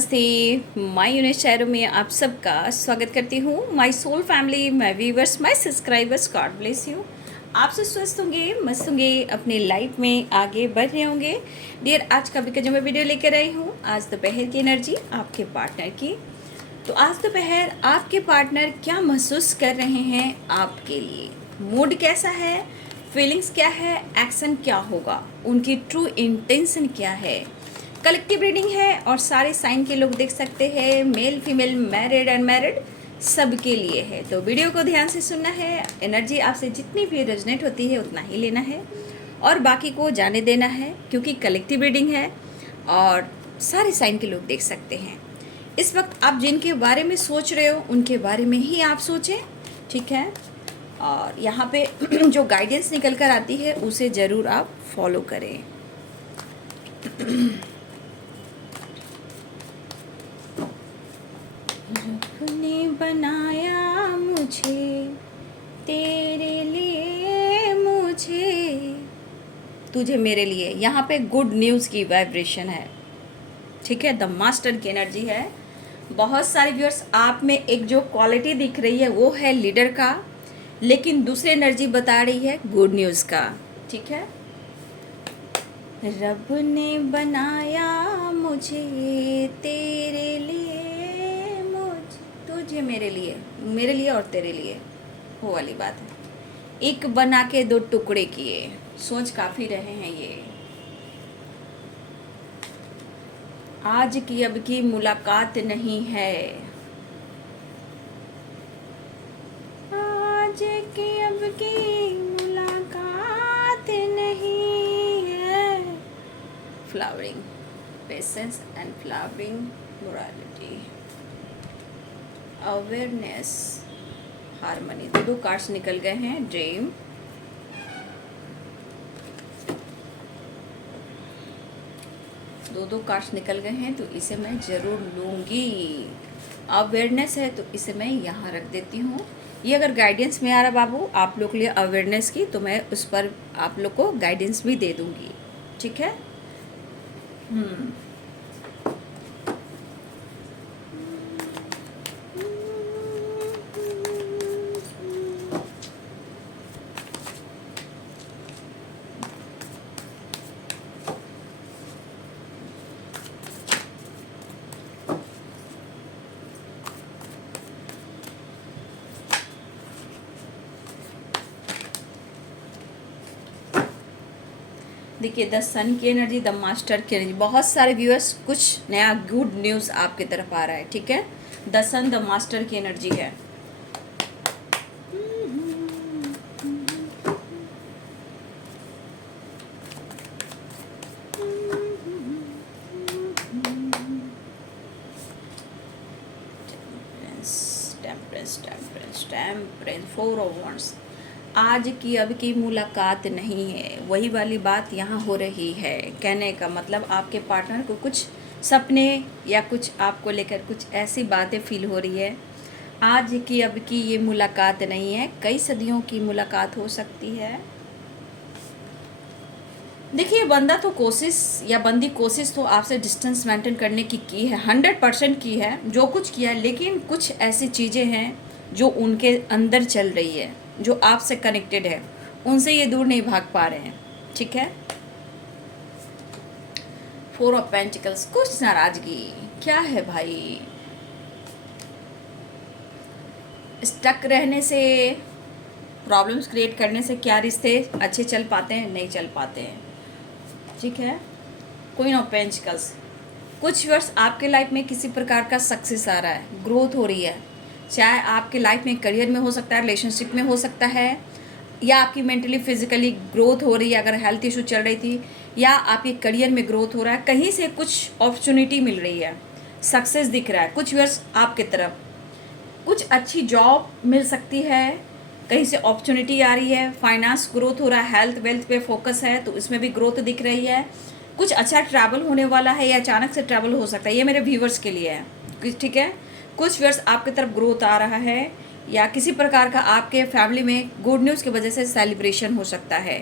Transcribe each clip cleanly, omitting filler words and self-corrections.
नमस्ते। My unique शहरों में आप सबका स्वागत करती हूँ। My soul family, my viewers, my subscribers, God bless you. आप सब स्वस्थ होंगे, मस्त होंगे, अपने लाइफ में आगे बढ़ रहे होंगे। डियर, आज का भी जो मैं वीडियो लेकर आई हूँ, आज दोपहर की एनर्जी आपके पार्टनर की। तो आज दोपहर आपके पार्टनर क्या महसूस कर रहे हैं आपके लिए, मूड कैसा है, फीलिंग्स क्या है, एक्शन क्या होगा, उनकी ट्रू इंटेंशन क्या है। कलेक्टिव रीडिंग है और सारे साइन के लोग देख सकते हैं, मेल फीमेल, मैरिड अनमैरिड, सबके लिए है। तो वीडियो को ध्यान से सुनना है। एनर्जी आपसे जितनी भी रेजोनेट होती है उतना ही लेना है और बाकी को जाने देना है, क्योंकि कलेक्टिव रीडिंग है और सारे साइन के लोग देख सकते हैं। इस वक्त आप जिनके बारे में सोच रहे हो उनके बारे में ही आप सोचें, ठीक है। और यहाँ पे जो गाइडेंस निकल कर आती है उसे ज़रूर आप फॉलो करें। रब ने बनाया मुझे तेरे लिए, मुझे तुझे मेरे लिए। यहाँ पे गुड न्यूज़ की वाइब्रेशन है, ठीक है। द मास्टर की एनर्जी है। बहुत सारे व्यूअर्स, आप में एक जो क्वालिटी दिख रही है वो है लीडर का, लेकिन दूसरी एनर्जी बता रही है गुड न्यूज़ का, ठीक है। रब ने बनाया मुझे तेरे लिए, तुझे मेरे लिए और तेरे लिए, वो वाली बात है। एक बना के दो टुकड़े किए, सोच काफ़ी रहे हैं ये। आज की अब की मुलाकात नहीं है, आज की अब की मुलाकात नहीं है। Flowering, patience and flowering, morality, awareness, harmony. दो कार्ड्स निकल गए हैं। ड्रीम, दो कार्ड्स निकल गए हैं, तो इसे मैं ज़रूर लूँगी। अवेयरनेस है तो इसे मैं यहाँ रख देती हूँ। ये अगर गाइडेंस में आ रहा बाबू आप लोग के लिए अवेयरनेस की, तो मैं उस पर आप लोग को गाइडेंस भी दे दूँगी, ठीक है। देखिए, द सन की एनर्जी, द मास्टर की एनर्जी। बहुत सारे व्यूअर्स, कुछ नया गुड न्यूज़ आपके तरफ आ रहा है, ठीक है। द सन, द मास्टर की एनर्जी है। Temperance, four of wands. आज की अब की मुलाकात नहीं है, वही वाली बात यहाँ हो रही है। कहने का मतलब आपके पार्टनर को कुछ सपने या कुछ आपको लेकर कुछ ऐसी बातें फील हो रही है। आज की अब की ये मुलाकात नहीं है, कई सदियों की मुलाकात हो सकती है। देखिए, बंदा तो कोशिश या बंदी कोशिश तो आपसे डिस्टेंस मेंटेन करने की है, 100% की है, जो कुछ किया है। लेकिन कुछ ऐसी चीज़ें हैं जो उनके अंदर चल रही है, जो आपसे कनेक्टेड है, उनसे ये दूर नहीं भाग पा रहे हैं, ठीक है। फोर ऑफ पेंटिकल्स, कुछ नाराजगी क्या है भाई। स्टक रहने से, प्रॉब्लम्स क्रिएट करने से क्या रिश्ते अच्छे चल पाते हैं, नहीं चल पाते हैं, ठीक है। क्वीन ऑफ पेंटिकल्स, कुछ वर्ष आपके लाइफ में किसी प्रकार का सक्सेस आ रहा है, ग्रोथ हो रही है। चाहे आपके लाइफ में करियर में हो सकता है, रिलेशनशिप में हो सकता है, या आपकी मेंटली फिजिकली ग्रोथ हो रही है, अगर हेल्थ इशू चल रही थी, या आपके करियर में ग्रोथ हो रहा है। कहीं से कुछ अपॉर्चुनिटी मिल रही है, सक्सेस दिख रहा है। कुछ वर्ष आपके तरफ कुछ अच्छी जॉब मिल सकती है, कहीं से अपॉर्चुनिटी आ रही है, फाइनेंस ग्रोथ हो रहा है, हेल्थ वेल्थ पे फोकस है तो इसमें भी ग्रोथ दिख रही है। कुछ अच्छा ट्रैवल होने वाला है या अचानक से ट्रैवल हो सकता है, ये मेरे व्यूवर्स के लिए है, ठीक है। कुछ वर्ष आपकी तरफ ग्रोथ आ रहा है, या किसी प्रकार का आपके फैमिली में गुड न्यूज़ की वजह से सेलिब्रेशन हो सकता है।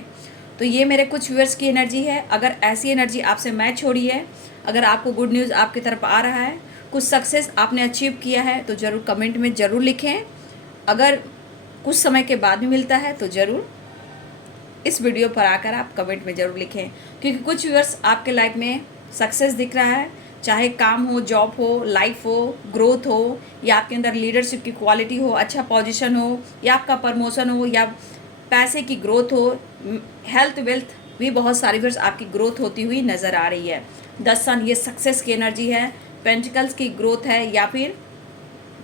तो ये मेरे कुछ व्यूअर्स की एनर्जी है। अगर ऐसी एनर्जी आपसे मैच हो रही है, अगर आपको गुड न्यूज़ आपकी तरफ आ रहा है, कुछ सक्सेस आपने अचीव किया है, तो ज़रूर कमेंट में ज़रूर लिखें। अगर कुछ समय के बाद भी मिलता है तो ज़रूर इस वीडियो पर आकर आप कमेंट में ज़रूर लिखें, क्योंकि कुछ व्यूअर्स आपके लाइफ में सक्सेस दिख रहा है, चाहे काम हो, जॉब हो, लाइफ हो, ग्रोथ हो, या आपके अंदर लीडरशिप की क्वालिटी हो, अच्छा पोजीशन हो, या आपका प्रमोशन हो, या पैसे की ग्रोथ हो, हेल्थ वेल्थ भी बहुत सारी व्यूअर्स आपकी ग्रोथ होती हुई नज़र आ रही है। 10 सन ये सक्सेस की एनर्जी है, पेंटिकल्स की ग्रोथ है, या फिर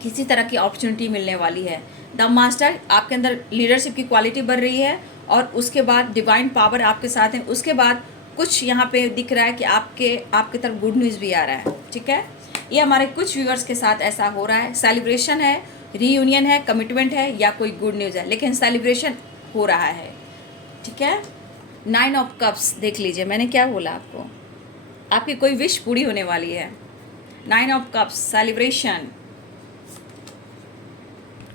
किसी तरह की अपॉर्चुनिटी मिलने वाली है। द मास्टर आपके अंदर लीडरशिप की क्वालिटी बढ़ रही है, और उसके बाद डिवाइन पावर आपके साथ है। उसके बाद कुछ यहाँ पे दिख रहा है कि आपके तरफ गुड न्यूज़ भी आ रहा है। ठीक है, ये हमारे कुछ व्यूअर्स के साथ ऐसा हो रहा है। सेलिब्रेशन है, रीयूनियन है, कमिटमेंट है, या कोई गुड न्यूज़ है, लेकिन सेलिब्रेशन हो रहा है। ठीक है, 9 ऑफ कप्स देख लीजिए, मैंने क्या बोला आपको, आपकी कोई विश पूरी होने वाली है। 9 ऑफ कप्स सेलिब्रेशन,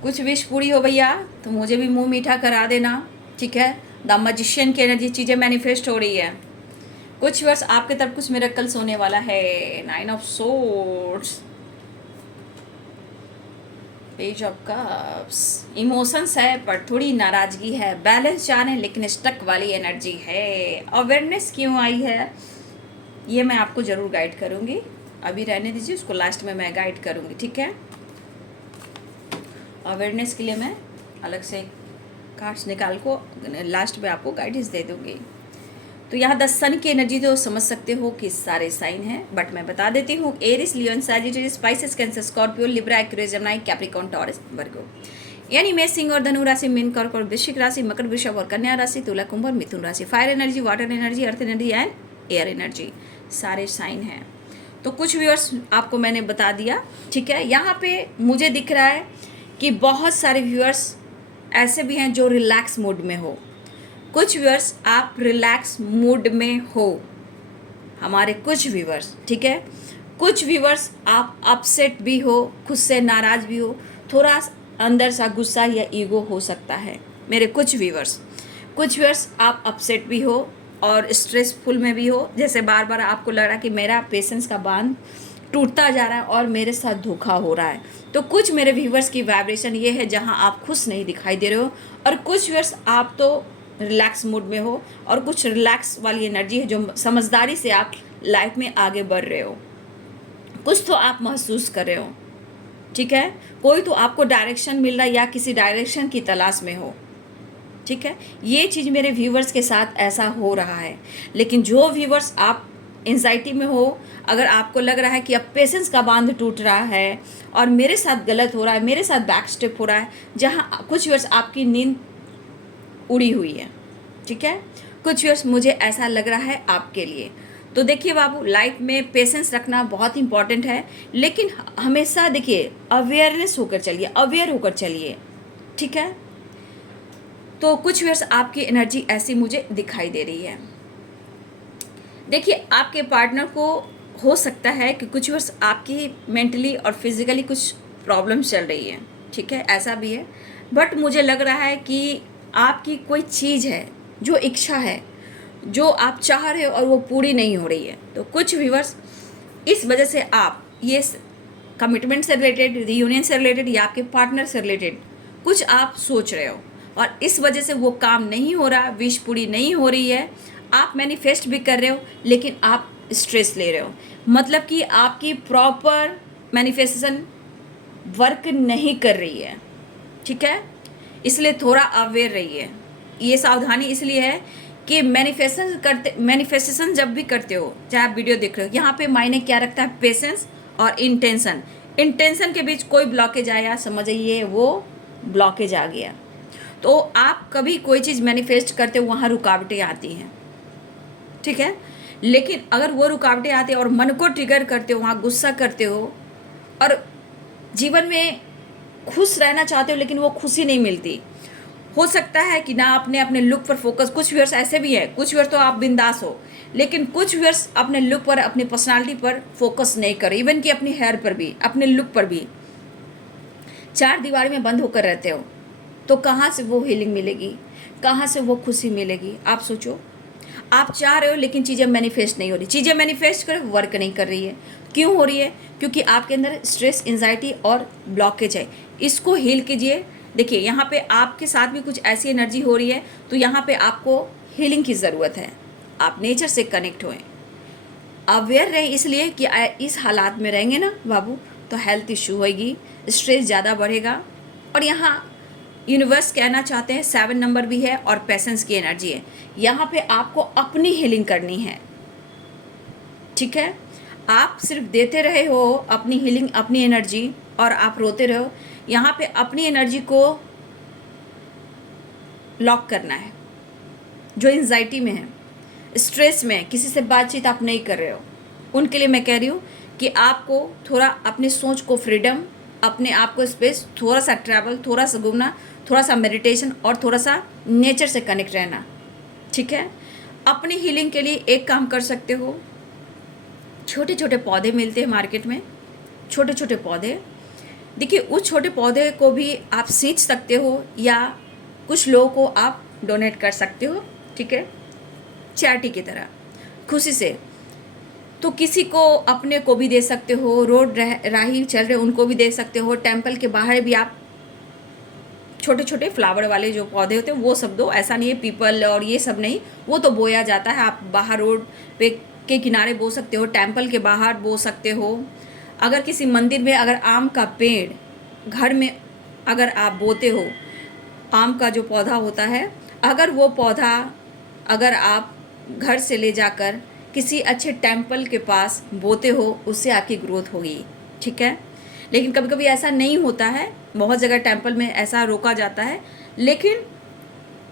कुछ विश पूरी हो भैया तो मुझे भी मुंह मीठा करा देना। ठीक है, द मैजिशियन की एनर्जी, चीज़ें मैनिफेस्ट हो रही है। कुछ वर्ष आपके तरफ कुछ मिरेकल्स होने वाला है। 9 of swords, page of cups, emotions है पर थोड़ी नाराजगी है, बैलेंस चाह रहे हैं लेकिन स्टक वाली एनर्जी है। अवेयरनेस क्यों आई है ये मैं आपको ज़रूर गाइड करूँगी, अभी रहने दीजिए, उसको लास्ट में मैं गाइड करूँगी। ठीक है, अवेयरनेस के लिए मैं अलग से कार्ड्स निकाल को लास्ट में आपको गाइडेंस दे दूँगी। तो यहाँ 10 सन की एनर्जी तो समझ सकते हो कि सारे साइन हैं, बट मैं बता देती हूँ। Aries, Leo, Sagittarius, Pisces, Cancer, Scorpio, Libra, Aquarius, Gemini, Capricorn, Taurus, Virgo. यानी मेष, सिंह और धनु राशि, मीन, कर्क और वृश्चिक राशि, मकर, वृषभ और कन्या राशि, तुला, कुंभ और मिथुन राशि। Fire energy, water energy, earth energy and air energy, सारे साइन हैं। तो कुछ व्यूअर्स आपको मैंने बता दिया। ठीक है, यहाँ पे मुझे दिख रहा है कि बहुत सारे व्यूअर्स ऐसे भी हैं जो रिलैक्स मूड में हो। कुछ व्यूअर्स आप रिलैक्स मूड में हो, हमारे कुछ व्यूअर्स। ठीक है, कुछ व्यूअर्स आप अपसेट भी हो, खुद से नाराज़ भी हो, थोड़ा अंदर सा गुस्सा या ईगो हो सकता है मेरे कुछ व्यूअर्स। कुछ व्यूअर्स आप अपसेट भी हो और स्ट्रेसफुल में भी हो, जैसे बार बार आपको लग रहा है कि मेरा पेशेंस का बांध टूटता जा रहा है और मेरे साथ धोखा हो रहा है। तो कुछ मेरे व्यूअर्स की वाइब्रेशन ये है जहां आप खुश नहीं दिखाई दे रहे हो, और कुछ व्यूअर्स आप तो रिलैक्स मूड में हो, और कुछ रिलैक्स वाली एनर्जी है जो समझदारी से आप लाइफ में आगे बढ़ रहे हो, कुछ तो आप महसूस कर रहे हो। ठीक है, कोई तो आपको डायरेक्शन मिल रहा है या किसी डायरेक्शन की तलाश में हो। ठीक है, ये चीज़ मेरे व्यूवर्स के साथ ऐसा हो रहा है। लेकिन जो व्यूवर्स आप एंजाइटी में हो, अगर आपको लग रहा है कि अब पेशेंस का बांध टूट रहा है और मेरे साथ गलत हो रहा है, मेरे साथ बैक स्टेप हो रहा है, जहाँ कुछ व्यूअर्स आपकी नींद उड़ी हुई है। ठीक है, कुछ व्यूअर्स मुझे ऐसा लग रहा है आपके लिए। तो देखिए बाबू, लाइफ में पेशेंस रखना बहुत इंपॉर्टेंट है, लेकिन हमेशा देखिए अवेयरनेस होकर चलिए, अवेयर होकर चलिए। ठीक है, तो कुछ व्यूअर्स आपकी एनर्जी ऐसी मुझे दिखाई दे रही है। देखिए, आपके पार्टनर को हो सकता है कि कुछ व्यूअर्स आपकी मेंटली और फिजिकली कुछ प्रॉब्लम चल रही है। ठीक है, ऐसा भी है, बट मुझे लग रहा है कि आपकी कोई चीज़ है, जो इच्छा है, जो आप चाह रहे हो और वो पूरी नहीं हो रही है। तो कुछ व्यूअर्स इस वजह से आप ये कमिटमेंट से रिलेटेड, रियूनियन से रिलेटेड, या आपके पार्टनर से रिलेटेड कुछ आप सोच रहे हो, और इस वजह से वो काम नहीं हो रहा, विश पूरी नहीं हो रही है। आप मैनिफेस्ट भी कर रहे हो लेकिन आप स्ट्रेस ले रहे हो, मतलब कि आपकी प्रॉपर मैनिफेस्टेशन वर्क नहीं कर रही है। ठीक है, इसलिए थोड़ा अवेयर रहिए। ये सावधानी इसलिए है कि मैनिफेस्टेशन जब भी करते हो, चाहे आप वीडियो देख रहे हो, यहाँ पे मायने क्या रखता है, पेशेंस और इंटेंशन। इंटेंशन के बीच कोई ब्लॉकेज आया, समझिए वो ब्लॉकेज आ गया। तो आप कभी कोई चीज़ मैनिफेस्ट करते हो, वहाँ रुकावटें आती हैं। ठीक है, लेकिन अगर वो रुकावटें आती हैं और मन को ट्रिगर करते हो, वहाँ गुस्सा करते हो और जीवन में खुश रहना चाहते हो लेकिन वो खुशी नहीं मिलती, हो सकता है कि ना आपने अपने लुक पर फोकस, कुछ व्यूअर्स ऐसे भी हैं, कुछ व्यूअर्स तो आप बिंदास हो, लेकिन कुछ व्यूअर्स अपने लुक पर, अपनी पर्सनालिटी पर फोकस नहीं कर, इवन कि अपनी हेयर पर भी, अपने लुक पर भी चार दीवारी में बंद होकर रहते हो। तो कहाँ से वो हीलिंग मिलेगी, कहाँ से वो खुशी मिलेगी, आप सोचो। आप चाह रहे हो लेकिन चीज़ें मैनिफेस्ट नहीं हो रही, चीज़ें मैनिफेस्ट कर वर्क नहीं कर रही है। क्यों हो रही है? क्योंकि आपके अंदर स्ट्रेस, एंजाइटी और ब्लॉकेज है। इसको हील कीजिए। देखिए यहाँ पे आपके साथ भी कुछ ऐसी एनर्जी हो रही है, तो यहाँ पे आपको हीलिंग की ज़रूरत है। आप नेचर से कनेक्ट होएं, अवेयर रहें, इसलिए कि इस हालात में रहेंगे ना बाबू तो हेल्थ इशू होएगी, स्ट्रेस ज़्यादा बढ़ेगा। और यहाँ यूनिवर्स कहना चाहते हैं 7 नंबर भी है और पेशेंस की एनर्जी है। यहाँ पे आपको अपनी हीलिंग करनी है, ठीक है। आप सिर्फ देते रहे हो अपनी हीलिंग, अपनी एनर्जी, और आप रोते रहो। यहाँ पे अपनी एनर्जी को लॉक करना है। जो एंजाइटी में है, स्ट्रेस में, किसी से बातचीत आप नहीं कर रहे हो, उनके लिए मैं कह रही हूँ कि आपको थोड़ा अपनी सोच को फ्रीडम, अपने आप को स्पेस, थोड़ा सा ट्रैवल, थोड़ा सा घूमना, थोड़ा सा मेडिटेशन और थोड़ा सा नेचर से कनेक्ट रहना, ठीक है। अपनी हीलिंग के लिए एक काम कर सकते हो, छोटे छोटे पौधे मिलते हैं मार्केट में, छोटे छोटे पौधे। देखिए उस छोटे पौधे को भी आप सींच सकते हो या कुछ लोगों को आप डोनेट कर सकते हो, ठीक है, चैरिटी की तरह, खुशी से। तो किसी को अपने को भी दे सकते हो, रोड राही चल रहे उनको भी दे सकते हो, टेंपल के बाहर भी आप छोटे छोटे फ्लावर वाले जो पौधे होते हैं वो सब दो। ऐसा नहीं है पीपल और ये सब नहीं, वो तो बोया जाता है, आप बाहर रोड पे के किनारे बो सकते हो, टेंपल के बाहर बो सकते हो। अगर किसी मंदिर में अगर आम का पेड़ घर में अगर आप बोते हो, आम का जो पौधा होता है, अगर वो पौधा अगर आप घर से ले जाकर किसी अच्छे टेंपल के पास बोते हो, उससे आपकी ग्रोथ होगी, ठीक है। लेकिन कभी कभी ऐसा नहीं होता है, बहुत जगह टेंपल में ऐसा रोका जाता है। लेकिन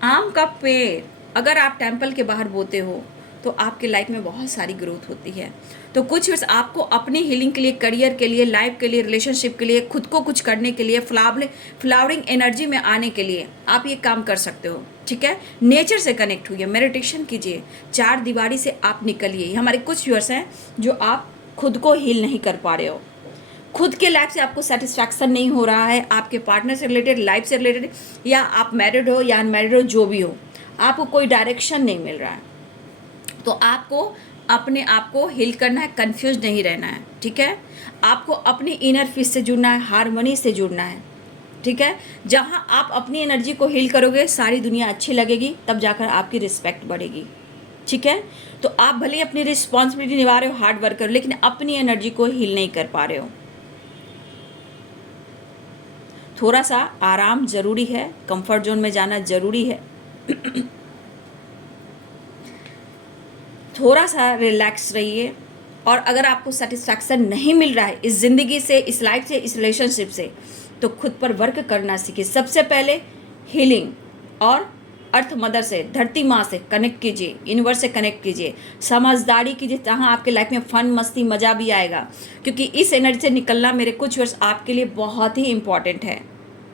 आम का पेड़ अगर आप टेंपल के बाहर बोते हो तो आपके लाइफ में बहुत सारी ग्रोथ होती है। तो कुछ वर्ष आपको अपनी हीलिंग के लिए, करियर के लिए, लाइफ के लिए, रिलेशनशिप के लिए, खुद को कुछ करने के लिए, फ्लावरिंग एनर्जी में आने के लिए आप ये काम कर सकते हो, ठीक है। नेचर से कनेक्ट हुई, मेडिटेशन कीजिए, 4 दीवारी से आप निकलिए। हमारे कुछ व्यूअर्स हैं जो आप खुद को हील नहीं कर पा रहे हो, खुद के लाइफ से आपको सेटिस्फैक्शन नहीं हो रहा है, आपके पार्टनर से रिलेटेड, लाइफ से रिलेटेड, या आप मैरिड हो या अनमैरिड हो, जो भी हो, आपको कोई डायरेक्शन नहीं मिल रहा है। तो आपको अपने आप को हील करना है, कंफ्यूज नहीं रहना है, ठीक है। आपको अपनी इनर पीस से जुड़ना है, हारमोनी से जुड़ना है, ठीक है। जहाँ आप अपनी एनर्जी को हील करोगे, सारी दुनिया अच्छी लगेगी, तब जाकर आपकी रिस्पेक्ट बढ़ेगी, ठीक है। तो आप भले ही अपनी रिस्पॉन्सिबिलिटी निभा रहे हो, हार्ड वर्क करो, लेकिन अपनी एनर्जी को हील नहीं कर पा रहे हो। थोड़ा सा आराम ज़रूरी है, कंफर्ट जोन में जाना ज़रूरी है, थोड़ा सा रिलैक्स रहिए। और अगर आपको सेटिस्फैक्शन नहीं मिल रहा है इस ज़िंदगी से, इस लाइफ से, इस रिलेशनशिप से, तो खुद पर वर्क करना सीखिए। सबसे पहले हीलिंग, और अर्थ मदर से, धरती माँ से कनेक्ट कीजिए, यूनिवर्स से कनेक्ट कीजिए, समझदारी कीजिए, जहाँ आपके लाइफ में फन, मस्ती, मज़ा भी आएगा। क्योंकि इस एनर्जी से निकलना मेरे कुछ वर्ष आपके लिए बहुत ही इम्पॉर्टेंट है,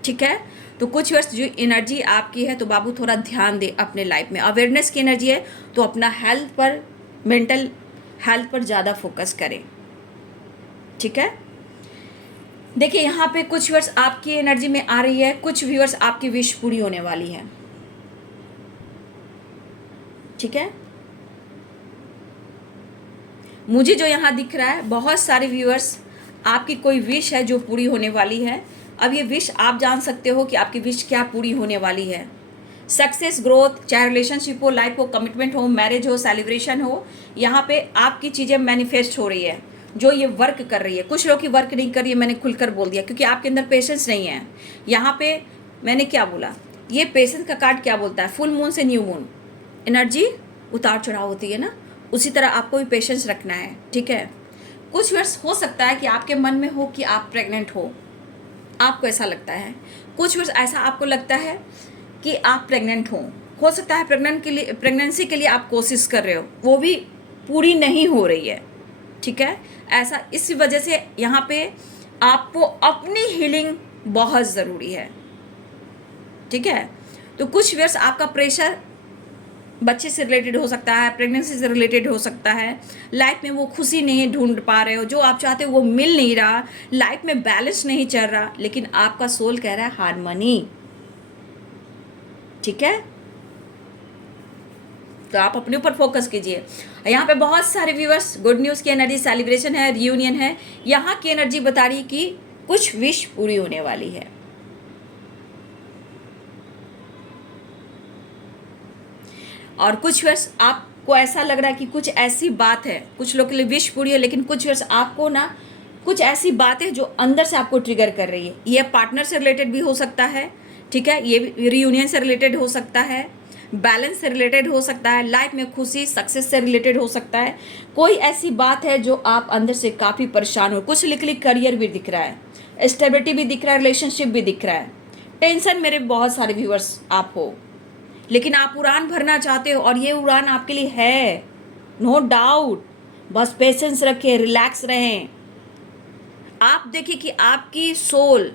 ठीक है। तो कुछ वर्ष जो एनर्जी आपकी है, तो बाबू थोड़ा ध्यान दे अपने लाइफ में। अवेयरनेस की एनर्जी है तो अपना हेल्थ पर, मेंटल हेल्थ पर ज़्यादा फोकस करें, ठीक है। देखिए यहाँ पे कुछ वर्ष आपकी एनर्जी में आ रही है, कुछ व्यूअर्स आपकी विश पूरी होने वाली है, ठीक है। मुझे जो यहाँ दिख रहा है, बहुत सारे व्यूअर्स आपकी कोई विश है जो पूरी होने वाली है। अब ये विश आप जान सकते हो कि आपकी विश क्या पूरी होने वाली है। सक्सेस, ग्रोथ, चाहे रिलेशनशिप हो, लाइफ हो, कमिटमेंट हो, मैरिज हो, सेलिब्रेशन हो, यहाँ पे आपकी चीज़ें मैनिफेस्ट हो रही है, जो ये वर्क कर रही है। कुछ लोग की वर्क नहीं कर रही है, मैंने खुलकर बोल दिया, क्योंकि आपके अंदर पेशेंस नहीं है। यहाँ पे मैंने क्या बोला, ये पेशेंस का कार्ड क्या बोलता है, फुल मून से न्यू मून एनर्जी उतार चढ़ाव होती है ना, उसी तरह आपको भी पेशेंस रखना है, ठीक है। कुछ वर्ष हो सकता है कि आपके मन में हो कि आप प्रेग्नेंट हो, आपको ऐसा लगता है। कुछ वर्ष ऐसा आपको लगता है कि आप प्रेग्नेंट हो सकता है प्रेगनेंसी के लिए आप कोशिश कर रहे हो, वो भी पूरी नहीं हो रही है, ठीक है। ऐसा इसी वजह से यहाँ पे आपको अपनी हीलिंग बहुत ज़रूरी है, ठीक है। तो कुछ वर्ष आपका प्रेशर बच्चे से रिलेटेड हो सकता है, प्रेगनेंसी से रिलेटेड हो सकता है, लाइफ में वो खुशी नहीं ढूंढ पा रहे हो, जो आप चाहते हो वो मिल नहीं रहा, लाइफ में बैलेंस नहीं चल रहा, लेकिन आपका सोल कह रहा है हारमोनी, ठीक है। तो आप अपने ऊपर फोकस कीजिए। यहाँ पे बहुत सारे व्यूअर्स गुड न्यूज़ की एनर्जी, सेलिब्रेशन है, रियूनियन है। यहाँ की एनर्जी बता रही कि कुछ विश पूरी होने वाली है। और कुछ वर्ष आपको ऐसा लग रहा है कि कुछ ऐसी बात है, कुछ लोग के लिए विश पूरी है, लेकिन कुछ वर्ष आपको ना कुछ ऐसी बातें जो अंदर से आपको ट्रिगर कर रही है। ये पार्टनर से रिलेटेड भी हो सकता है, ठीक है, ये रियूनियन से रिलेटेड हो सकता है, बैलेंस से रिलेटेड हो सकता है, लाइफ में खुशी सक्सेस से रिलेटेड हो सकता है। कोई ऐसी बात है जो आप अंदर से काफ़ी परेशान हो। कुछ लिख करियर भी दिख रहा है, स्टेबिलिटी भी दिख रहा है, रिलेशनशिप भी दिख रहा है। टेंशन मेरे बहुत सारे व्यूअर्स आप हो, लेकिन आप उड़ान भरना चाहते हो और ये उड़ान आपके लिए है, नो डाउट। बस पेशेंस रखें, रिलैक्स रहें। आप देखिए कि आपकी सोल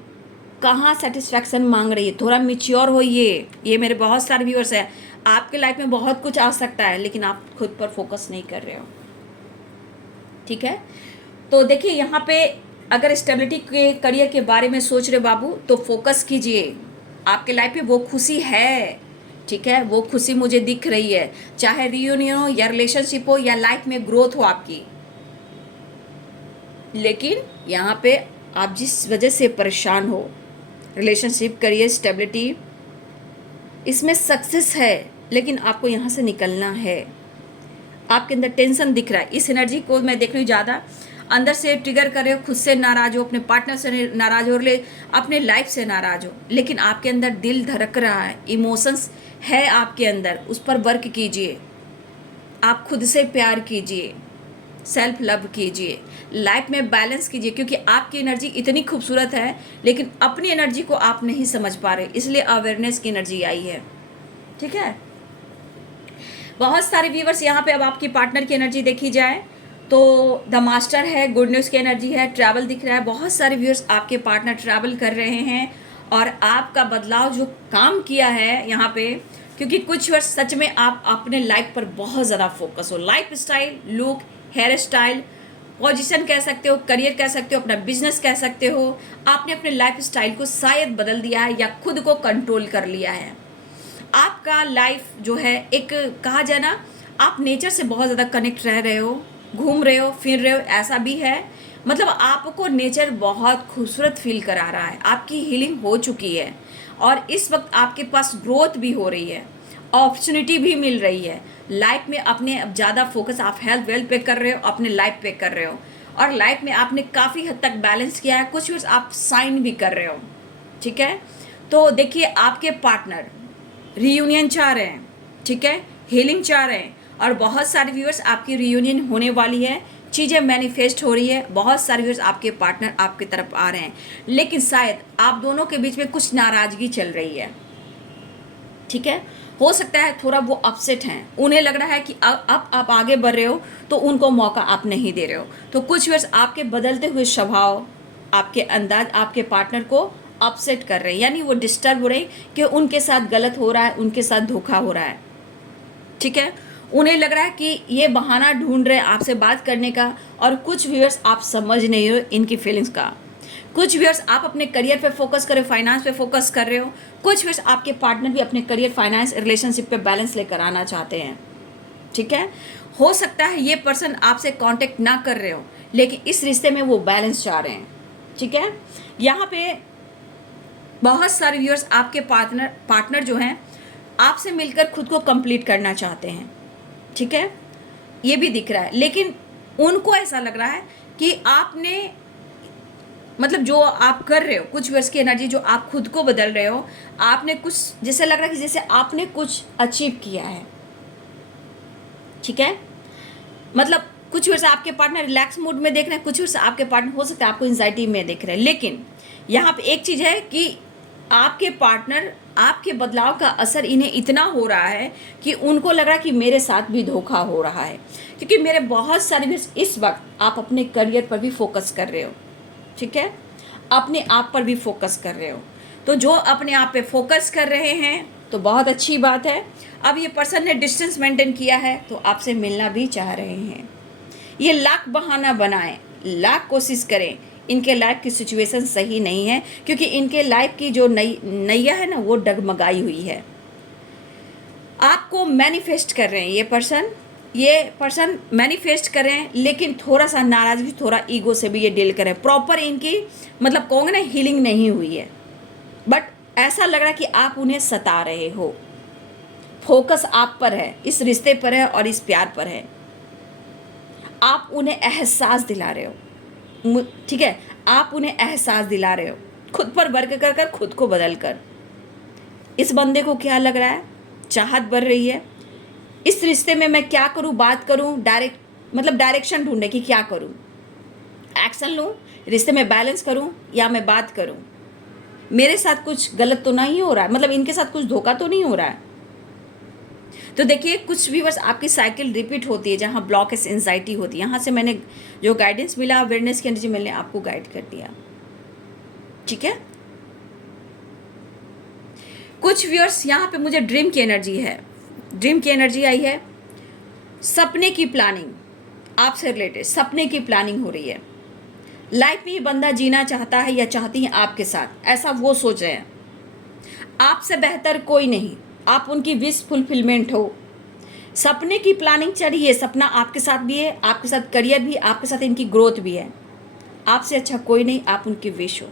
कहाँ सेटिस्फैक्शन मांग रही है। थोड़ा मिच्योर होइए। ये मेरे बहुत सारे व्यूअर्स हैं, आपके लाइफ में बहुत कुछ आ सकता है, लेकिन आप खुद पर फोकस नहीं कर रहे हो, ठीक है। तो देखिए यहाँ पे अगर स्टेबिलिटी के करियर के बारे में सोच रहे बाबू, तो फोकस कीजिए। आपके लाइफ में वो खुशी है, ठीक है, वो खुशी मुझे दिख रही है, चाहे रियूनियन हो या रिलेशनशिप हो या लाइफ में ग्रोथ हो आपकी। लेकिन यहाँ पे आप जिस वजह से परेशान हो, रिलेशनशिप, करियर, स्टेबिलिटी, इसमें सक्सेस है, लेकिन आपको यहाँ से निकलना है। आपके अंदर टेंशन दिख रहा है। इस एनर्जी को मैं देख रही हूँ ज़्यादा अंदर से ट्रिगर कर रहे हो, खुद से नाराज हो, अपने पार्टनर से नाराज हो, अपने लाइफ से नाराज हो, लेकिन आपके अंदर दिल धड़क रहा है, इमोशंस है आपके अंदर, उस पर वर्क कीजिए। आप खुद से प्यार कीजिए, सेल्फ लव कीजिए, लाइफ में बैलेंस कीजिए, क्योंकि आपकी एनर्जी इतनी खूबसूरत है, लेकिन अपनी एनर्जी को आप नहीं समझ पा रहे, इसलिए अवेयरनेस की एनर्जी आई है, ठीक है। बहुत सारे व्यूवर्स यहाँ पे अब आपकी पार्टनर की एनर्जी देखी जाए तो द मास्टर है, गुड न्यूज़ की एनर्जी है, ट्रैवल दिख रहा है। बहुत सारे व्यूअर्स आपके पार्टनर ट्रैवल कर रहे हैं और आपका बदलाव जो काम किया है यहाँ पे, क्योंकि कुछ वर्ष सच में आप अपने लाइफ पर बहुत ज़्यादा फोकस हो। Lifestyle, look, hairstyle, position कह सकते हो, करियर कह सकते हो, अपना बिजनेस कह सकते हो। आपने अपने लाइफ स्टाइल को शायद बदल दिया है या खुद को कंट्रोल कर लिया है। आपका लाइफ जो है, एक कहा जाए ना, आप नेचर से बहुत ज़्यादा कनेक्ट रह रहे हो, घूम रहे हो, फिर रहे हो, ऐसा भी है। मतलब आपको नेचर बहुत खूबसूरत फील करा रहा है। आपकी हीलिंग हो चुकी है और इस वक्त आपके पास ग्रोथ भी हो रही है, अपॉर्चुनिटी भी मिल रही है। लाइफ में अपने अब ज़्यादा फोकस आप हेल्थ वेल्थ पे कर रहे हो, अपने लाइफ पे कर रहे हो, और लाइफ में आपने काफ़ी हद तक बैलेंस किया है। कुछ वर्ष आप साइन भी कर रहे हो, ठीक है। तो देखिए आपके पार्टनर रीयूनियन चाह रहे हैं, ठीक है, हीलिंग चाह रहे हैं, और बहुत सारे व्यूअर्स आपकी रीयूनियन होने वाली है, चीज़ें मैनिफेस्ट हो रही है। बहुत सारे व्यूअर्स आपके पार्टनर आपकी तरफ आ रहे हैं, लेकिन शायद आप दोनों के बीच में कुछ नाराज़गी चल रही है, ठीक है। हो सकता है थोड़ा वो अपसेट हैं, उन्हें लग रहा है कि अब आप आगे बढ़ रहे हो तो उनको मौका आप नहीं दे रहे हो। तो कुछ व्यूअर्स आपके बदलते हुए स्वभाव, आपके अंदाज आपके पार्टनर को अपसेट कर रहे हैं, यानी वो डिस्टर्ब हो रहे हैं कि उनके साथ गलत हो रहा है, उनके साथ धोखा हो रहा है, ठीक है। उन्हें लग रहा है कि ये बहाना ढूंढ रहे हैं आपसे बात करने का, और कुछ व्यूअर्स आप समझ नहीं हो इनकी फीलिंग्स का। कुछ व्यूअर्स आप अपने करियर पे फोकस कर रहे हो, फाइनेंस पे फोकस कर रहे हो। कुछ व्यूअर्स आपके पार्टनर भी अपने करियर, फाइनेंस, रिलेशनशिप पे बैलेंस लेकर आना चाहते हैं, ठीक है। हो सकता है ये पर्सन आपसे कांटेक्ट ना कर रहे हो, लेकिन इस रिश्ते में वो बैलेंस चाह रहे हैं, ठीक है। यहाँ पे बहुत सारे व्यूअर्स आपके पार्टनर जो हैं आपसे मिलकर खुद को कंप्लीट करना चाहते हैं, ठीक है, ये भी दिख रहा है। लेकिन उनको ऐसा लग रहा है कि आपने, मतलब जो आप कर रहे हो, कुछ वर्ष की एनर्जी जो आप खुद को बदल रहे हो, आपने कुछ, जैसे लग रहा है कि जैसे आपने कुछ अचीव किया है, ठीक है। मतलब कुछ वर्ष आपके पार्टनर रिलैक्स मूड में देख रहे हैं, कुछ वर्ष आपके पार्टनर हो सकता है आपको एंजाइटी में देख रहे हैं। लेकिन यहाँ पे एक चीज़ है कि आपके पार्टनर, आपके बदलाव का असर इन्हें इतना हो रहा है कि उनको लग रहा है कि मेरे साथ भी धोखा हो रहा है, क्योंकि मेरे बहुत सारे इस वक्त आप अपने करियर पर भी फोकस कर रहे हो, ठीक है, अपने आप पर भी फोकस कर रहे हो। तो जो अपने आप पे फोकस कर रहे हैं तो बहुत अच्छी बात है। अब ये पर्सन ने डिस्टेंस मेंटेन किया है तो आपसे मिलना भी चाह रहे हैं। ये लाख बहाना बनाएं, लाख कोशिश करें, इनके लाइफ की सिचुएशन सही नहीं है, क्योंकि इनके लाइफ की जो नैया है ना, वो डगमगाई हुई है। आपको मैनिफेस्ट कर रहे हैं ये पर्सन मैनिफेस्ट कर रहे हैं, लेकिन थोड़ा सा नाराज़गी, थोड़ा ईगो से भी ये डील कर रहे हैं। प्रॉपर इनकी मतलब कहोगे ना हीलिंग नहीं हुई है, बट ऐसा लग रहा है कि आप उन्हें सता रहे हो। फोकस आप पर है, इस रिश्ते पर है और इस प्यार पर है। आप उन्हें एहसास दिला रहे हो, ठीक है, आप उन्हें एहसास दिला रहे हो, खुद पर वर्क कर कर, खुद को बदल कर। इस बंदे को क्या लग रहा है, चाहत बढ़ रही है। इस रिश्ते में मैं क्या करूं, बात करूं, डायरेक्शन ढूंढे कि क्या करूं, एक्शन लूं, रिश्ते में बैलेंस करूं या मैं बात करूं, मेरे साथ कुछ गलत तो नहीं हो रहा है, मतलब इनके साथ कुछ धोखा तो नहीं हो रहा है। तो देखिए कुछ व्यूअर्स आपकी साइकिल रिपीट होती है जहाँ ब्लॉकेज एंजाइटी होती है। यहाँ से मैंने जो गाइडेंस मिला, अवेयरनेस की एनर्जी मैंने आपको गाइड कर दिया, ठीक है। कुछ व्यूअर्स यहाँ पे मुझे ड्रीम की एनर्जी है, ड्रीम की एनर्जी आई है। सपने की प्लानिंग, आपसे रिलेटेड सपने की प्लानिंग हो रही है। लाइफ में ये बंदा जीना चाहता है या चाहती है आपके साथ, ऐसा वो सोच रहे हैं। आपसे बेहतर कोई नहीं, आप उनकी विश फुलफिलमेंट हो। सपने की प्लानिंग चल रही है, सपना आपके साथ भी है, आपके साथ करियर भी, आपके साथ इनकी ग्रोथ भी है। आपसे अच्छा कोई नहीं, आप उनकी विश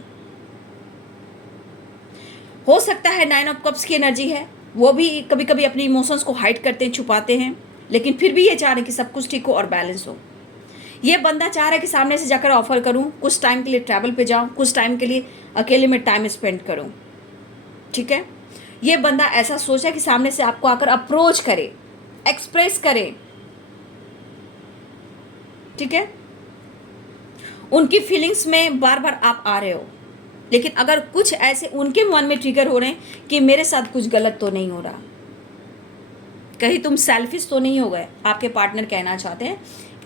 हो सकता है 9 ऑफ कप्स की एनर्जी है, वो भी कभी कभी अपने इमोशंस को हाइड करते हैं, छुपाते हैं, लेकिन फिर भी ये चाह रहे हैं कि सब कुछ ठीक हो और बैलेंस हो। ये बंदा चाह रहा है कि सामने से जाकर ऑफर करूं, कुछ टाइम के लिए ट्रैवल पे जाऊं, कुछ टाइम के लिए अकेले में टाइम स्पेंड करूं, ठीक है। ये बंदा ऐसा सोचा कि सामने से आपको आकर अप्रोच करे, एक्सप्रेस करे, ठीक है। उनकी फीलिंग्स में बार बार आप आ रहे हो, लेकिन अगर कुछ ऐसे उनके मन में ट्रिगर हो रहे हैं कि मेरे साथ कुछ गलत तो नहीं हो रहा, कहीं तुम सेल्फिश तो नहीं हो गए, आपके पार्टनर कहना चाहते हैं,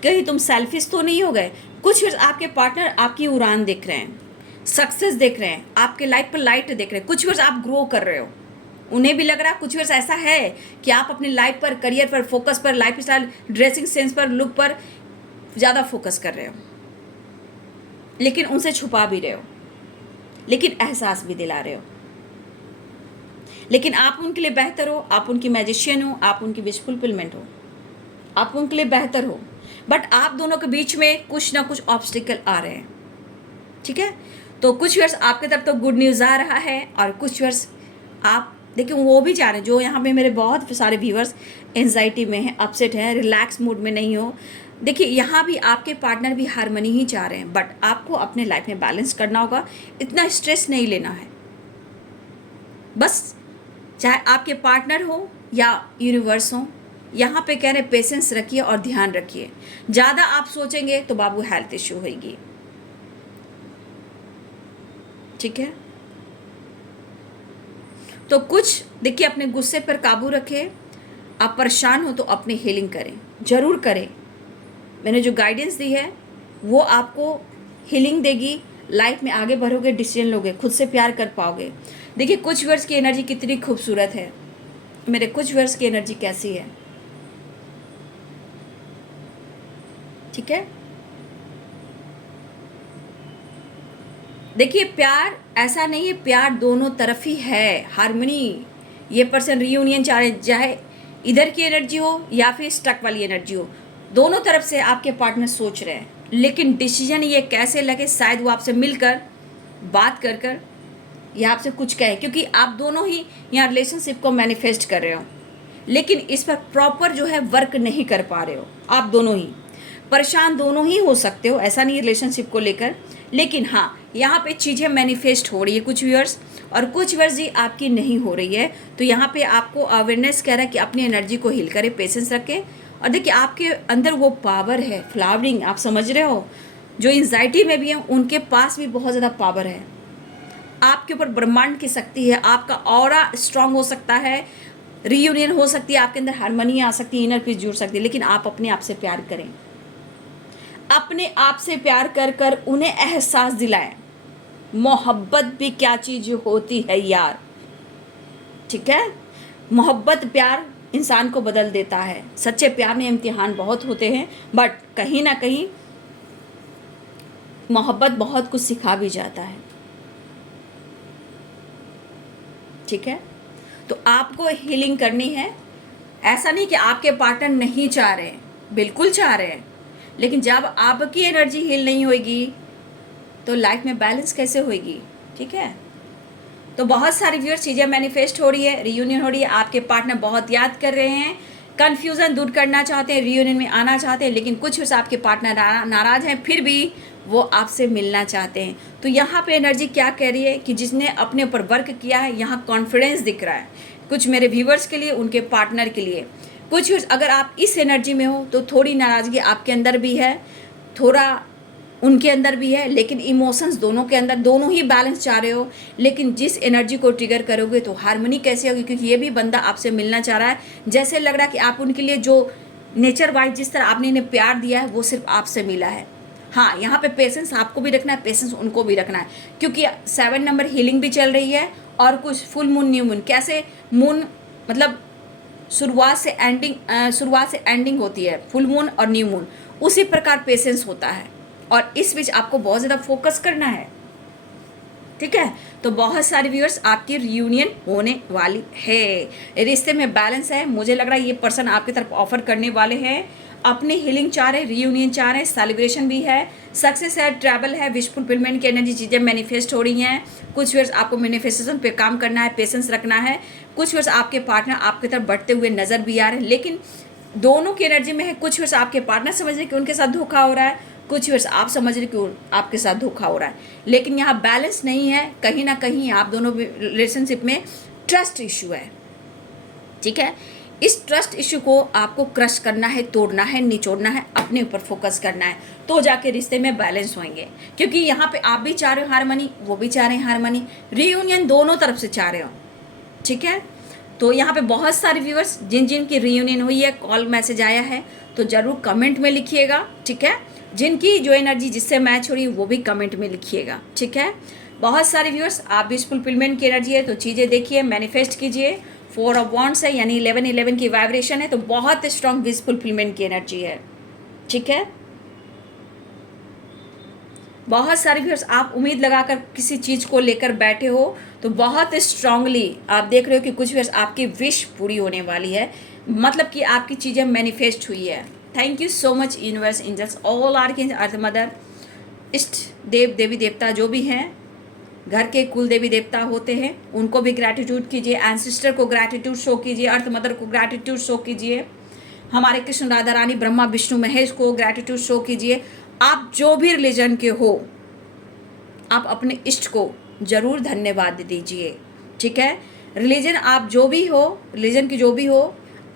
कहीं तुम सेल्फिश तो नहीं हो गए। कुछ आपके पार्टनर आपकी उड़ान देख रहे हैं, सक्सेस देख रहे हैं, आपके लाइफ पर लाइट देख रहे हैं, कुछ वर्ष आप ग्रो कर रहे हो, उन्हें भी लग रहा है कुछ वर्ष ऐसा है कि आप अपनी लाइफ पर, करियर पर, फोकस पर, लाइफ स्टाइल, ड्रेसिंग सेंस पर, लुक पर ज़्यादा फोकस कर रहे हो, लेकिन उनसे छुपा भी रहे हो, लेकिन एहसास भी दिला रहे हो। लेकिन आप उनके लिए बेहतर हो, आप उनकी मैजिशियन हो, आप उनकी विश फुलफिलमेंट हो, आप उनके लिए बेहतर हो, बट आप दोनों के बीच में कुछ ना कुछ ऑब्स्टिकल आ रहे हैं, ठीक है। तो कुछ वर्ष आपके तरफ तो गुड न्यूज़ आ रहा है, और कुछ वर्ष आप देखिए वो भी चाह रहे हैं, जो यहाँ पे मेरे बहुत सारे व्यूअर्स एंजाइटी में हैं, अपसेट हैं, रिलैक्स मूड में नहीं हो। देखिए यहाँ भी आपके पार्टनर भी हारमनी ही चाह रहे हैं, बट आपको अपने लाइफ में बैलेंस करना होगा, इतना स्ट्रेस नहीं लेना है। बस चाहे आपके पार्टनर हो या यूनिवर्स हो, यहाँ पे कह रहे पेशेंस रखिए और ध्यान रखिए। ज़्यादा आप सोचेंगे तो बाबू हेल्थ इश्यू होगी, ठीक है। तो कुछ देखिए अपने गुस्से पर काबू रखें, आप परेशान हो तो अपनी हीलिंग करें, ज़रूर करें। मैंने जो गाइडेंस दी है वो आपको हीलिंग देगी, लाइफ में आगे बढ़ोगे, डिसीजन लोगे, खुद से प्यार कर पाओगे। देखिए कुछ वर्ष की एनर्जी कितनी खूबसूरत है, मेरे कुछ वर्ष की एनर्जी कैसी है, ठीक है। देखिए प्यार ऐसा नहीं है, प्यार दोनों तरफ ही है, हार्मनी। ये पर्सन रीयूनियन चाह रहे, चाहे इधर की एनर्जी हो या फिर स्टक वाली एनर्जी हो, दोनों तरफ से आपके पार्टनर सोच रहे हैं, लेकिन डिसीजन ये कैसे लगे, शायद वो आपसे मिलकर बात कर कर या आपसे कुछ कहे, क्योंकि आप दोनों ही यहाँ रिलेशनशिप को मैनिफेस्ट कर रहे हो, लेकिन इस पर प्रॉपर जो है वर्क नहीं कर पा रहे हो। आप दोनों ही परेशान दोनों ही हो सकते हो, ऐसा नहीं रिलेशनशिप को लेकर, लेकिन हाँ यहाँ पे चीज़ें मैनिफेस्ट हो रही है कुछ व्यूअर्स, और कुछ व्यूअर्स जी आपकी नहीं हो रही है। तो यहाँ पे आपको अवेयरनेस कह रहा है कि अपनी एनर्जी को हील करें, पेशेंस रखें, और देखिए आपके अंदर वो पावर है, फ्लावरिंग, आप समझ रहे हो, जो एंजाइटी में भी है उनके पास भी बहुत ज़्यादा पावर है। आपके ऊपर ब्रह्मांड की शक्ति है, आपका ऑरा स्ट्रांग हो सकता है, रीयूनियन हो सकती है, आपके अंदर हार्मनी आ सकती है, इनर पीस जुड़ सकती है, लेकिन आप अपने आप से प्यार करें, अपने आप से प्यार कर कर उन्हें एहसास दिलाएं मोहब्बत भी क्या चीज़ होती है यार, ठीक है। मोहब्बत, प्यार इंसान को बदल देता है। सच्चे प्यार में इम्तिहान बहुत होते हैं, बट कहीं ना कहीं मोहब्बत बहुत कुछ सिखा भी जाता है, ठीक है। तो आपको हीलिंग करनी है, ऐसा नहीं कि आपके पार्टनर नहीं चाह रहे हैं, बिल्कुल चाह रहे हैं, लेकिन जब आपकी एनर्जी हील नहीं होगी तो लाइफ में बैलेंस कैसे होगी? ठीक है, तो बहुत सारी व्यूअर्स चीज़ें मैनिफेस्ट हो रही है, रियूनियन हो रही है, आपके पार्टनर बहुत याद कर रहे हैं, कन्फ्यूज़न दूर करना चाहते हैं, रियूनियन में आना चाहते हैं, लेकिन कुछ व्यूअर्स आपके पार्टनर नाराज़ हैं, फिर भी वो आपसे मिलना चाहते हैं। तो यहाँ पे एनर्जी क्या कह रही है कि जिसने अपने ऊपर वर्क किया है, यहाँ कॉन्फिडेंस दिख रहा है, कुछ मेरे व्यूअर्स के लिए, उनके पार्टनर के लिए। कुछ अगर आप इस एनर्जी में हो तो थोड़ी नाराज़गी आपके अंदर भी है, थोड़ा उनके अंदर भी है, लेकिन इमोशंस दोनों के अंदर, दोनों ही बैलेंस चाह रहे हो। लेकिन जिस एनर्जी को ट्रिगर करोगे तो हार्मनी कैसे होगी? क्योंकि ये भी बंदा आपसे मिलना चाह रहा है, जैसे लग रहा है कि आप उनके लिए जो नेचर वाइज जिस तरह आपने इन्हें प्यार दिया है वो सिर्फ आपसे मिला है। हाँ, यहाँ पे पेशेंस आपको भी रखना है, पेशेंस उनको भी रखना है, क्योंकि 7 नंबर हीलिंग भी चल रही है, और कुछ फुल मून न्यू मून, कैसे मून मतलब शुरुआत से एंडिंग होती है, फुल मून और न्यू मून, उसी प्रकार पेशेंस होता है, और इस बीच आपको बहुत ज़्यादा फोकस करना है। ठीक है, तो बहुत सारे व्यूअर्स आपकी रियूनियन होने वाली है, रिश्ते में बैलेंस है। मुझे लग रहा है ये पर्सन आपकी तरफ ऑफर करने वाले हैं, अपनी हीलिंग चाह रहे हैं, रियूनियन चाह रहे हैं, सेलिब्रेशन भी है, सक्सेस है, ट्रैवल है, विश फुलफिलमेंट की एनर्जी, चीज़ें मैनिफेस्ट हो रही हैं। कुछ व्यूअर्स आपको मैनिफेस्टेशन पे काम करना है, पेशेंस रखना है। कुछ व्यूअर्स आपके पार्टनर आपकी तरफ बढ़ते हुए नजर भी आ रहे हैं, लेकिन दोनों की एनर्जी में है। कुछ व्यूअर्स आपके पार्टनर समझ रहे कि उनके साथ धोखा हो रहा है, कुछ व्यूअर्स आप समझ रहे कि आपके साथ धोखा हो रहा है, लेकिन यहाँ बैलेंस नहीं है। कहीं ना कहीं आप दोनों रिलेशनशिप में ट्रस्ट इशू है। ठीक है, इस ट्रस्ट इशू को आपको क्रश करना है, तोड़ना है, निचोड़ना है, अपने ऊपर फोकस करना है, तो जाके रिश्ते में बैलेंस होंगे। क्योंकि यहाँ पे आप भी चाह रहे हो हारमनी, वो भी चाह रहे हैं हारमनी, रियूनियन दोनों तरफ से चाह रहे हो। ठीक है, तो यहाँ पे बहुत सारे व्यूअर्स जिन की रियूनियन हुई है, कॉल मैसेज आया है, तो ज़रूर कमेंट में लिखिएगा। ठीक है, जिनकी जो एनर्जी जिससे मैच हो रही है वो भी कमेंट में लिखिएगा। ठीक है, बहुत सारे व्यूअर्स आप भी फुलफिलमेंट की एनर्जी है, तो चीज़ें देखिए, मैनिफेस्ट कीजिए। 4 ऑफ वॉन्ड्स है, यानी 11 की वाइब्रेशन है, तो बहुत स्ट्रॉन्ग विश फुलफिलमेंट की एनर्जी है। ठीक है, बहुत सारे व्यूअर्स आप उम्मीद लगाकर किसी चीज़ को लेकर बैठे हो, तो बहुत स्ट्रांगली आप देख रहे हो कि कुछ व्यूअर्स आपकी विश पूरी होने वाली है, मतलब कि आपकी चीज़ें मैनिफेस्ट हुई है। Thank you so much universe, angels, all archangel, earth mother, इष्ट देव देवी देवता जो भी हैं, घर के कुल देवी देवता होते हैं, उनको भी ग्रैटिट्यूड कीजिए, एंसेस्टर को ग्रैटिट्यूड शो कीजिए, अर्थ मदर को ग्रैटिट्यूड शो कीजिए, हमारे कृष्ण राधा रानी ब्रह्मा विष्णु महेश को ग्रैटिट्यूड शो कीजिए। आप जो भी रिलीजन के हो, आप अपने इष्ट को जरूर धन्यवाद दीजिए। ठीक है, रिलीजन आप जो भी हो, रिलीजन की जो भी हो,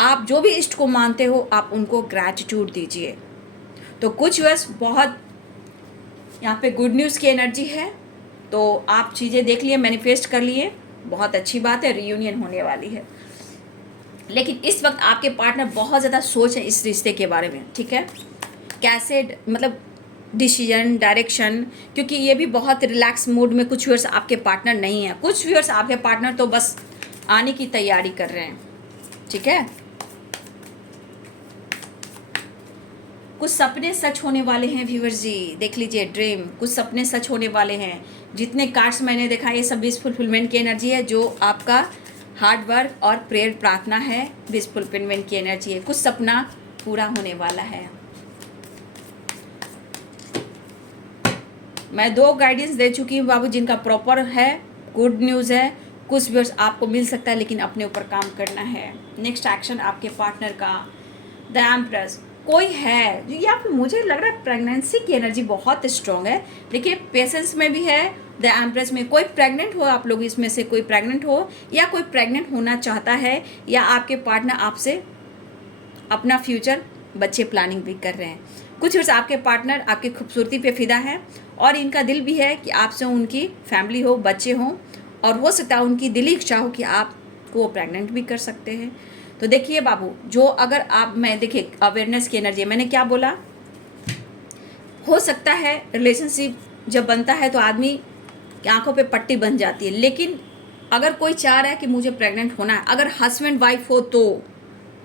आप जो भी इष्ट को मानते हो, आप उनको ग्रैटिट्यूड दीजिए। तो कुछ वर्ष बहुत यहाँ पे गुड न्यूज़ की एनर्जी है, तो आप चीज़ें देख लिए, मैनिफेस्ट कर लिए, बहुत अच्छी बात है, रियूनियन होने वाली है। लेकिन इस वक्त आपके पार्टनर बहुत ज़्यादा सोच है इस रिश्ते के बारे में। ठीक है, कैसे मतलब डिसीजन, डायरेक्शन, क्योंकि ये भी बहुत रिलैक्स मूड में कुछ व्यूअर्स आपके पार्टनर नहीं है, कुछ व्यूअर्स आपके पार्टनर तो बस आने की तैयारी कर रहे हैं। ठीक है, कुछ सपने सच होने वाले हैं व्यूअर्स जी, देख लीजिए, ड्रीम, कुछ सपने सच होने वाले हैं। जितने कार्ड्स मैंने देखा, ये सब विश फुलफिलमेंट की एनर्जी है, जो आपका हार्ड वर्क और प्रेयर प्रार्थना है, विश फुलफिलमेंट की एनर्जी है, कुछ सपना पूरा होने वाला है। मैं 2 गाइडेंस दे चुकी हूँ बाबू, जिनका प्रॉपर है, गुड न्यूज़ है। कुछ व्यूअर्स आपको मिल सकता है, लेकिन अपने ऊपर काम करना है। नेक्स्ट एक्शन आपके पार्टनर का, द एम्प्रेस, कोई है या फिर मुझे लग रहा है प्रेगनेंसी की एनर्जी बहुत स्ट्रॉन्ग है। देखिए, पेशेंस में भी है, द एम्प्रेस में कोई प्रेग्नेंट हो, आप लोग इसमें से कोई प्रेग्नेंट हो, या कोई प्रेग्नेंट होना चाहता है, या आपके पार्टनर आपसे अपना फ्यूचर बच्चे प्लानिंग भी कर रहे हैं। कुछ वर्ष आपके पार्टनर आपकी खूबसूरती पे फिदा है, और इनका दिल भी है कि आपसे उनकी फैमिली हो, बच्चे हों, और हो सकता है उनकी दिली इच्छा हो कि आपको प्रेग्नेंट भी कर सकते हैं। तो देखिए बाबू, जो अगर आप, मैं देखिए अवेयरनेस की एनर्जी, मैंने क्या बोला, हो सकता है रिलेशनशिप जब बनता है तो आदमी की आंखों पे पट्टी बन जाती है, लेकिन अगर कोई चाह रहा है कि मुझे प्रेग्नेंट होना है, अगर हस्बैंड वाइफ हो तो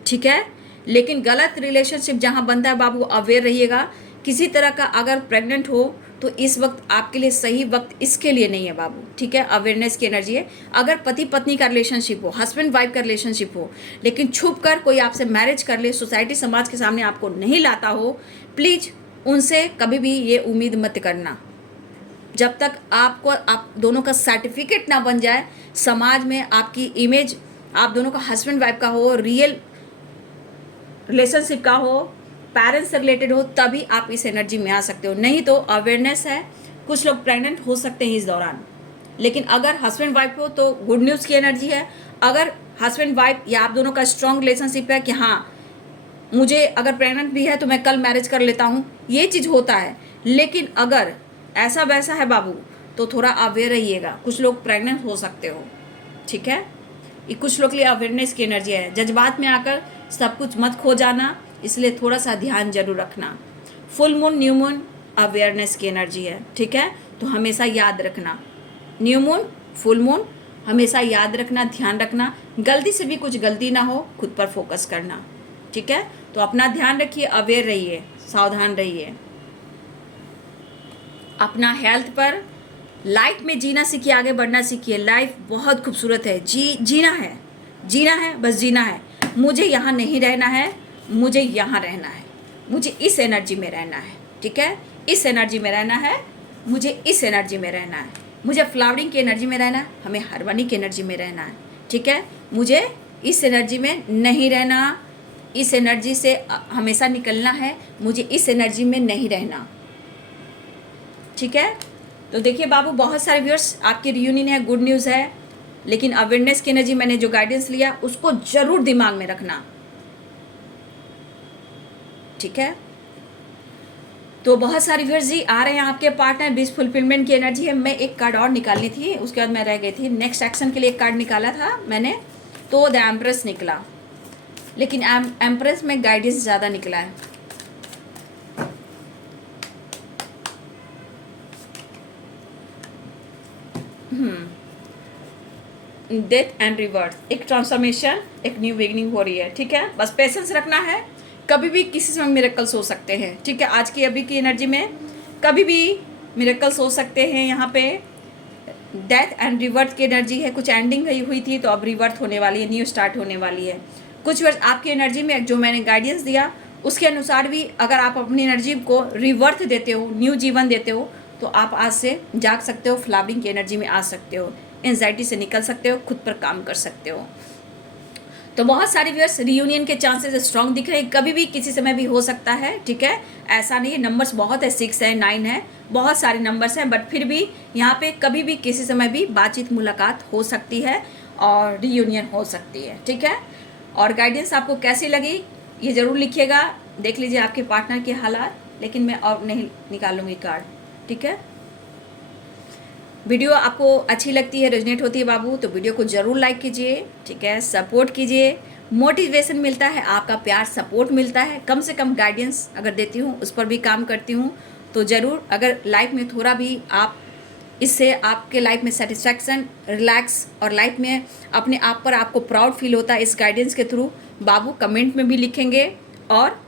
ठीक है, लेकिन गलत रिलेशनशिप जहाँ बनता है बाबू, अवेयर रहिएगा। किसी तरह का अगर प्रेग्नेंट हो तो इस वक्त आपके लिए सही वक्त इसके लिए नहीं है बाबू, ठीक है। अवेयरनेस की एनर्जी है। अगर पति पत्नी का रिलेशनशिप हो, हस्बैंड वाइफ का रिलेशनशिप हो, लेकिन छुप कर कोई आपसे मैरिज कर ले, सोसाइटी समाज के सामने आपको नहीं लाता हो, प्लीज़ उनसे कभी भी ये उम्मीद मत करना। जब तक आपको आप दोनों का सर्टिफिकेट ना बन जाए, समाज में आपकी इमेज आप दोनों का हस्बैंड वाइफ का हो, रियल रिलेशनशिप का हो, पेरेंट्स से रिलेटेड हो, तभी आप इस एनर्जी में आ सकते हो। नहीं तो अवेयरनेस है, कुछ लोग प्रेग्नेंट हो सकते हैं इस दौरान, लेकिन अगर हस्बैंड वाइफ हो तो गुड न्यूज़ की एनर्जी है। अगर हस्बैंड वाइफ या आप दोनों का स्ट्रॉन्ग रिलेशनशिप है कि हाँ मुझे अगर प्रेग्नेंट भी है तो मैं कल मैरिज कर लेता हूँ, ये चीज़ होता है। लेकिन अगर ऐसा वैसा है बाबू तो थोड़ा अवेयर रहिएगा, कुछ लोग प्रेग्नेंट हो सकते हो, ठीक है। ये कुछ लोग के लिए अवेयरनेस की एनर्जी है। जज्बात में आकर सब कुछ मत खो जाना, इसलिए थोड़ा सा ध्यान जरूर रखना। Full moon new moon awareness की एनर्जी है, ठीक है। तो हमेशा याद रखना, न्यू मून फुल मून हमेशा याद रखना, ध्यान रखना, गलती से भी कुछ गलती ना हो, खुद पर फोकस करना, ठीक है। तो अपना ध्यान रखिए, अवेयर रहिए, सावधान रहिए, अपना हेल्थ पर, लाइफ में जीना सीखिए, आगे बढ़ना सीखिए। लाइफ बहुत खूबसूरत है, जीना है, जीना है, बस जीना है। मुझे यहाँ नहीं रहना है, मुझे यहाँ रहना है, मुझे इस एनर्जी में रहना है, ठीक है। इस एनर्जी में रहना है, मुझे इस एनर्जी में रहना है, मुझे फ्लावरिंग की एनर्जी में रहना है, हमें हार्मोनिक एनर्जी में रहना है, ठीक है। मुझे इस एनर्जी में नहीं रहना, इस एनर्जी से हमेशा निकलना है, मुझे इस एनर्जी में नहीं रहना, ठीक है। तो देखिए बाबू, बहुत सारे व्यूअर्स आपकी रियूनियन है, गुड न्यूज़ है, लेकिन अवेयरनेस की एनर्जी मैंने जो गाइडेंस लिया उसको जरूर दिमाग में रखना, ठीक है। तो बहुत सारे व्यूअर्स जी आ रहे हैं, आपके पार्टनर विश फुलफिलमेंट की एनर्जी है। मैं एक कार्ड और निकालनी थी, उसके बाद मैं रह गई थी। नेक्स्ट एक्शन के लिए एक कार्ड निकाला था मैंने, तो द एम्प्रेस निकला, लेकिन एम्प्रेस में गाइडेंस ज़्यादा निकला है। डेथ एंड रिवर्स, एक ट्रांसफॉर्मेशन, एक न्यू बिगिनिंग हो रही है, ठीक है। बस पेशेंस रखना है, कभी भी किसी समय मिरेकल्स हो सकते हैं, ठीक है। आज की अभी की एनर्जी में कभी भी मिरेकल्स हो सकते हैं। यहाँ पे डेथ एंड रिवर्थ की एनर्जी है, कुछ एंडिंग हुई थी तो अब रिवर्थ होने वाली है, न्यू स्टार्ट होने वाली है। कुछ वर्ष आपकी एनर्जी में जो मैंने गाइडेंस दिया उसके अनुसार भी अगर आप अपनी एनर्जी को रिवर्थ देते हो, न्यू जीवन देते हो, तो आप आज से जाग सकते हो, फ्लावरिंग की एनर्जी में आ सकते हो, एंजाइटी से निकल सकते हो, खुद पर काम कर सकते हो। तो बहुत सारे व्यूअर्स रियूनियन के चांसेस स्ट्रॉन्ग दिख रहे हैं, कभी भी किसी समय भी हो सकता है, ठीक है। ऐसा नहीं है, नंबर्स बहुत है, 6 है, 9 है, बहुत सारे नंबर्स हैं, बट फिर भी यहाँ पे कभी भी किसी समय भी बातचीत मुलाकात हो सकती है और रियूनियन हो सकती है, ठीक है। और गाइडेंस आपको कैसी लगी ये ज़रूर लिखिएगा। देख लीजिए आपके पार्टनर के हालात, लेकिन मैं और नहीं निकालूंगी कार्ड, ठीक है। वीडियो आपको अच्छी लगती है, रेजोनेट होती है बाबू, तो वीडियो को ज़रूर लाइक कीजिए, ठीक है, सपोर्ट कीजिए, मोटिवेशन मिलता है, आपका प्यार सपोर्ट मिलता है। कम से कम गाइडेंस अगर देती हूँ, उस पर भी काम करती हूँ, तो ज़रूर अगर लाइफ में थोड़ा भी आप इससे आपके लाइफ में सेटिस्फैक्शन, रिलैक्स और लाइफ में अपने आप पर आपको प्राउड फील होता है इस गाइडेंस के थ्रू, बाबू कमेंट में भी लिखेंगे और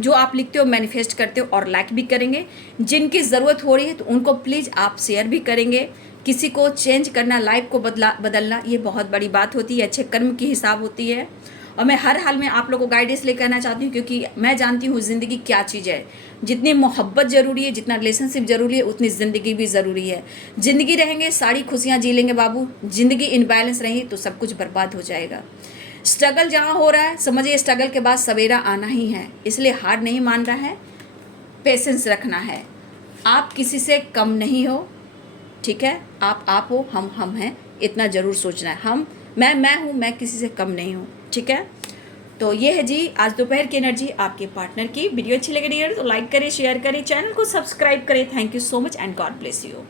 जो आप लिखते हो मैनिफेस्ट करते हो और लाइक भी करेंगे। जिनकी ज़रूरत हो रही है तो उनको प्लीज़ आप शेयर भी करेंगे। किसी को चेंज करना, लाइफ को बदलना ये बहुत बड़ी बात होती है, अच्छे कर्म की हिसाब होती है। और मैं हर हाल में आप लोगों को गाइडेंस लेकर आना चाहती हूँ, क्योंकि मैं जानती हूँ ज़िंदगी क्या चीज़ है। जितनी मोहब्बत ज़रूरी है, जितना रिलेशनशिप ज़रूरी है, उतनी ज़िंदगी भी ज़रूरी है। ज़िंदगी रहेंगे, सारी खुशियाँ जी लेंगे बाबू, ज़िंदगी इनबैलेंस रही तो सब कुछ बर्बाद हो जाएगा। स्ट्रगल जहाँ हो रहा है, समझिए स्ट्रगल के बाद सवेरा आना ही है, इसलिए हार नहीं मान रहा है, पेशेंस रखना है। आप किसी से कम नहीं हो, ठीक है। आप हो, हम हैं, इतना ज़रूर सोचना है। मैं हूँ, मैं किसी से कम नहीं हूँ, ठीक है। तो ये है जी आज दोपहर की एनर्जी आपके पार्टनर की। वीडियो अच्छी लगी डियर तो लाइक करें, शेयर करें, चैनल को सब्सक्राइब करें। Thank you so much and God bless you.